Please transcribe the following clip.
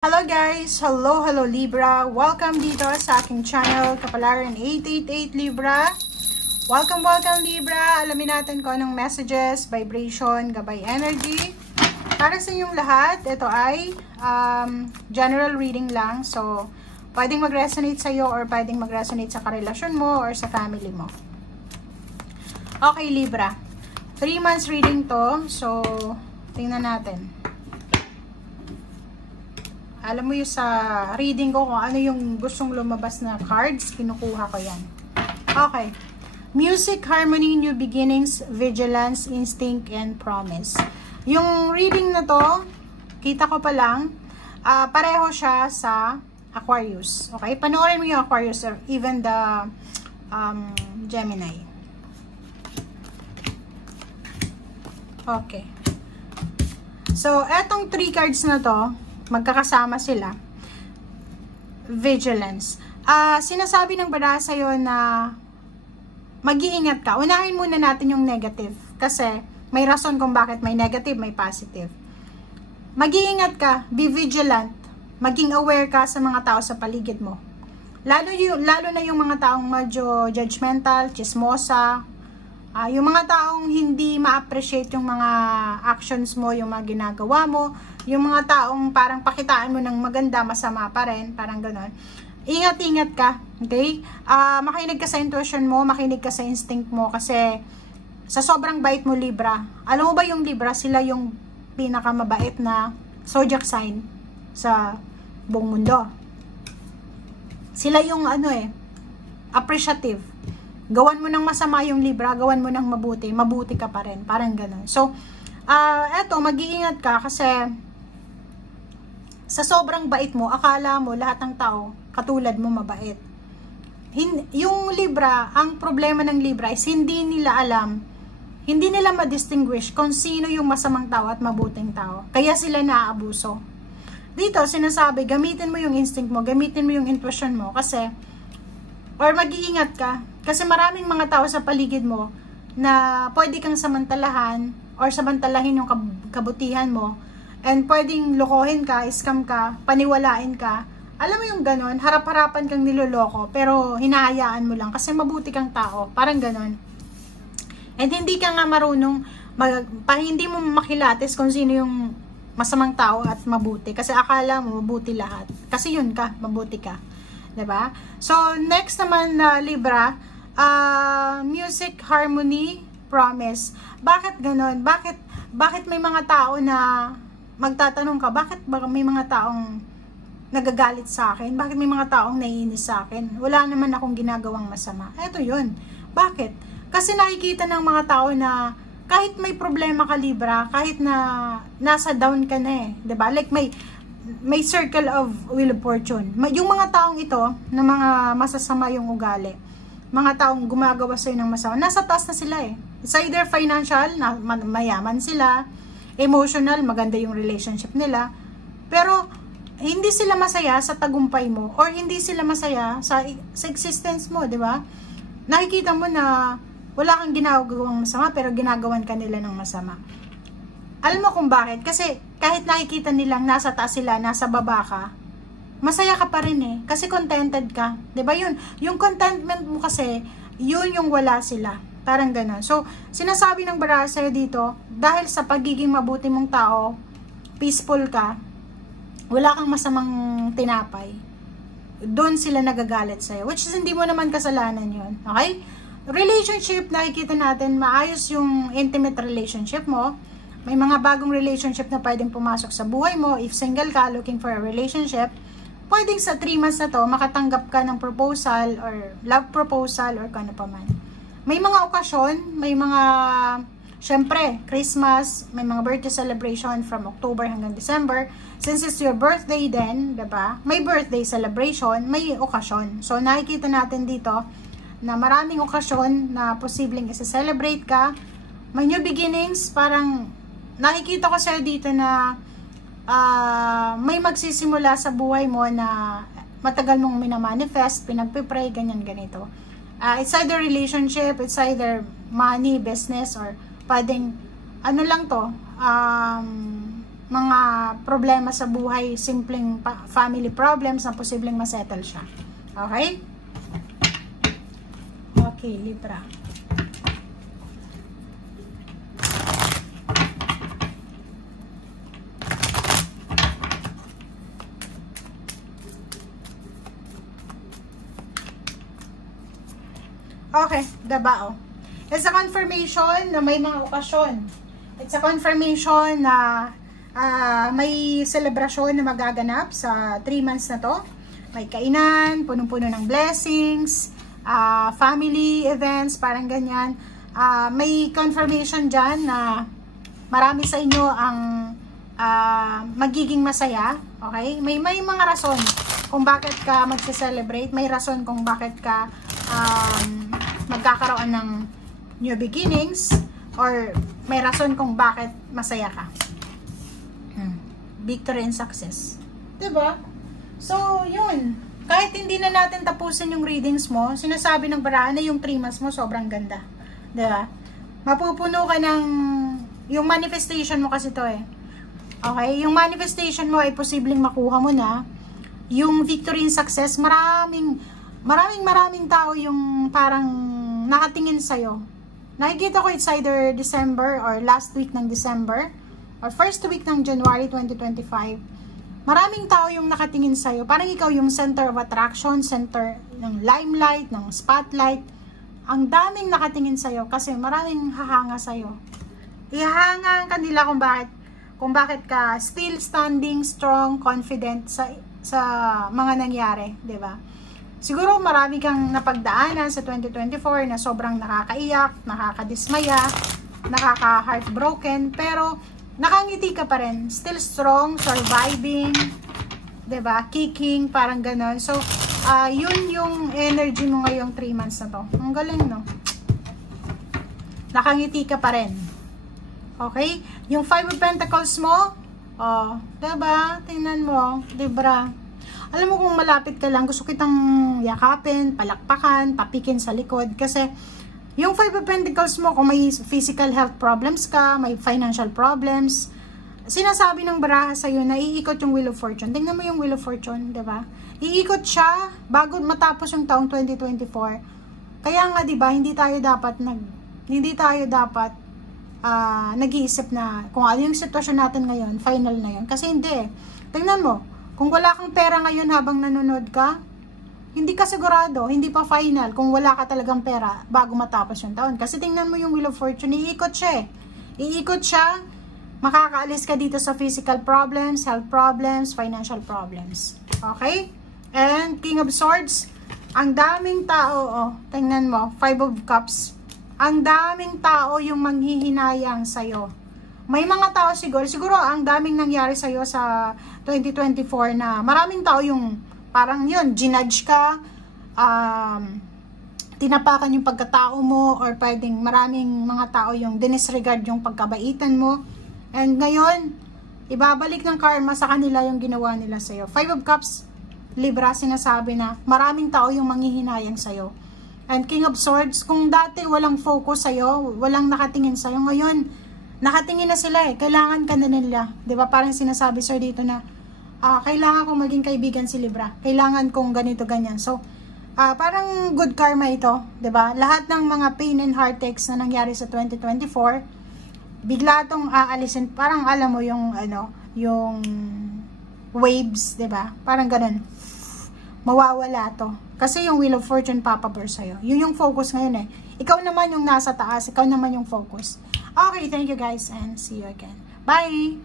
Hello guys! Hello Libra! Welcome dito sa aking channel, Kapalaran 888 Libra. Welcome Libra! Alamin natin kung anong messages, vibration, gabay energy. Para sa inyong lahat, ito ay general reading lang. So, pwedeng mag-resonate sa iyo or pwedeng mag-resonate sa karelasyon mo or sa family mo. Okay Libra, 3 months reading to. So, tingnan natin. Alam mo yung sa reading ko kung ano yung gustong lumabas na cards, kinukuha ko yan. Okay. Music, harmony, new beginnings, vigilance, instinct, and promise. Yung reading na to, kita ko pa lang, pareho siya sa Aquarius. Okay? Panoorin mo yung Aquarius or even the Gemini. Okay. So, etong 3 cards na to, magkakasama sila. Vigilance. Sinasabi ng baraha sa'yo na mag-iingat ka. Unahin muna natin yung negative. Kasi may rason kung bakit may negative, may positive. Mag-iingat ka. Be vigilant. Maging aware ka sa mga tao sa paligid mo. Lalo na yung mga taong medyo judgmental, chismosa, yung mga taong hindi ma-appreciate yung mga actions mo, yung mga ginagawa mo, yung mga taong parang pakitaan mo ng maganda, masama pa rin, parang gano'n. Ingat-ingat ka, okay? Makinig ka sa intuition mo, makinig ka sa instinct mo, kasi sa sobrang bait mo, Libra. Alam mo ba yung Libra, sila yung pinakamabait na zodiac sign sa buong mundo. Sila yung appreciative. Gawan mo ng masama yung Libra, gawan mo ng mabuti, mabuti ka pa rin, parang gano'n. So, eto, mag-iingat ka kasi sa sobrang bait mo, akala mo lahat ng tao katulad mo mabait. Yung Libra, ang problema ng Libra is hindi nila alam, hindi nila ma-distinguish kung sino yung masamang tao at mabuting tao. Kaya sila naaabuso. Dito, sinasabi, gamitin mo yung instinct mo, gamitin mo yung intuition mo kasi, or mag-iingat ka, kasi maraming mga tao sa paligid mo na pwede kang samantalahan or samantalahin yung kabutihan mo. And pwedeng lokohin ka, scam ka, paniwalain ka. Alam mo yung ganon, harap-harapan kang niloloko, pero hinahayaan mo lang kasi mabuti kang tao. Parang ganon. And hindi ka nga marunong, hindi mo makilatis kung sino yung masamang tao at mabuti. Kasi akala mo mabuti lahat. Kasi yun ka, mabuti ka. Diba? So, next naman na Libra, music, harmony, promise. Bakit ganon? Bakit may mga tao na magtatanong ka, bakit may mga taong nagagalit sa akin? Bakit may mga taong naiinis sa akin? Wala naman akong ginagawang masama. Eto yun. Bakit? Kasi nakikita ng mga tao na kahit may problema ka, Libra, kahit na nasa down ka na diba? Like may circle of wheel of fortune. Yung mga taong ito, na mga masasama yung ugali, mga taong gumagawa sa'yo ng masama, nasa taas na sila It's either financial, mayaman sila, emotional, maganda yung relationship nila, pero hindi sila masaya sa tagumpay mo or hindi sila masaya sa existence mo, di ba? Nakikita mo na wala kang ginagawang masama pero ginagawan ka nila ng masama. Alam mo kung bakit? Kasi kahit nakikita nilang nasa taas sila, nasa baba ka, masaya ka pa rin kasi contented ka. 'Di ba yun? Yung contentment mo kasi, yun yung wala sila. Parang gano'n. So, sinasabi ng baraha sa'yo dito, dahil sa pagiging mabuti mong tao, peaceful ka, wala kang masamang tinapay, doon sila nagagalit sa'yo. Which is, hindi mo naman kasalanan yun. Okay? Relationship, nakikita natin, maayos yung intimate relationship mo. May mga bagong relationship na pwedeng pumasok sa buhay mo. If single ka, looking for a relationship, pwedeng sa 3 months na to, makatanggap ka ng proposal or love proposal or kano pa man. May mga okasyon, may mga, syempre, Christmas, may mga birthday celebration from October hanggang December. Since it's your birthday then, diba? May birthday celebration, may okasyon. So, nakikita natin dito na maraming okasyon na posibleng isa-celebrate ka. May new beginnings, parang nakikita ko sa'yo dito na may magsisimula sa buhay mo na matagal mong minamanifest, pinagpipray, ganyan, ganito. It's either relationship, it's either money, business, or pwedeng, ano lang to, mga problema sa buhay, simpleng family problems na posibleng masettle siya. Okay? Okay, Libra. Okay, diba, oh. It's a confirmation na may mga okasyon. It's a confirmation na may selebrasyon na magaganap sa 3 months na to. May kainan, punong-puno ng blessings, family events, parang ganyan. May confirmation dyan na marami sa inyo ang magiging masaya. Okay? May mga rason kung bakit ka magse-celebrate. May rason kung bakit ka magkakaroon ng new beginnings, or may rason kung bakit masaya ka. Victory and success. Diba? So, yun. Kahit hindi na natin tapusin yung readings mo, sinasabi ng barahan na yung 3 months mo sobrang ganda. Diba? Mapupuno ka ng yung manifestation mo kasi to eh. Okay? Yung manifestation mo ay posibleng makuha mo na. Yung victory and success, maraming tao yung parang nakatingin sa'yo. Nakikita ko it's either December or last week ng December or first week ng January 2025. Maraming tao yung nakatingin sa'yo. Parang ikaw yung center of attraction, center ng limelight, ng spotlight. Ang daming nakatingin sa'yo kasi maraming hahanga sa'yo. Ihahanga ka nila kung bakit ka still standing strong, confident sa mga nangyari, 'di ba? Siguro marami kang napagdaanan sa 2024 na sobrang nakakaiyak, nakakadismaya, nakaka-heartbroken, pero nakangiti ka pa rin. Still strong, surviving, 'di ba? Kicking, parang ganon. So, yun yung energy mo ngayong 3 months na to. Ang galing, no? Nakangiti ka pa rin. Okay? Yung 5 of Pentacles mo, 'di ba? Tingnan mo, Libra. Alam mo kung malapit ka lang, gusto kitang yakapin, palakpakan, papikin sa likod. Kasi yung 5 of Pentacles mo, kung may physical health problems ka, may financial problems, sinasabi ng baraha sa'yo na iikot yung Wheel of Fortune. Tingnan mo yung Wheel of Fortune, diba? Iikot siya bago matapos yung taong 2024. Kaya nga, diba, hindi tayo dapat nag-iisip na kung ano yung sitwasyon natin ngayon, final na yun. Kasi hindi. Tingnan mo, kung wala kang pera ngayon habang nanonood ka, hindi ka sigurado, hindi pa final kung wala ka talagang pera bago matapos yung taon. Kasi tingnan mo yung Wheel of Fortune, iikot siya. Iikot siya, makakaalis ka dito sa physical problems, health problems, financial problems. Okay? And King of Swords, ang daming tao, tingnan mo, 5 of Cups, ang daming tao yung manghihinayang sa'yo. May mga tao siguro ang daming nangyari sa'yo sa 2024 na maraming tao yung parang yun, ginudge ka, tinapakan yung pagkatao mo, or pwedeng maraming mga tao yung dinisregard yung pagkabaitan mo. And ngayon, ibabalik ng karma sa kanila yung ginawa nila sa'yo. 5 of Cups, Libra, sinasabi na maraming tao yung manghihinayang sa'yo. And King of Swords, kung dati walang focus sa'yo, walang nakatingin sa'yo, ngayon, nakatingin na sila eh. Kailangan ka na nila. Diba? Parang sinasabi sir dito na, kailangan kong maging kaibigan si Libra. Kailangan kong ganito, ganyan. So, parang good karma ito. Diba? Lahat ng mga pain and heartaches na nangyari sa 2024, bigla itong aalisin. Parang alam mo yung, yung waves, diba? Parang ganun. Mawawala to. Kasi yung Wheel of Fortune papabor sa'yo. Yun yung focus ngayon eh. Ikaw naman yung nasa taas. Ikaw naman yung focus. Okay, thank you guys and see you again. Bye!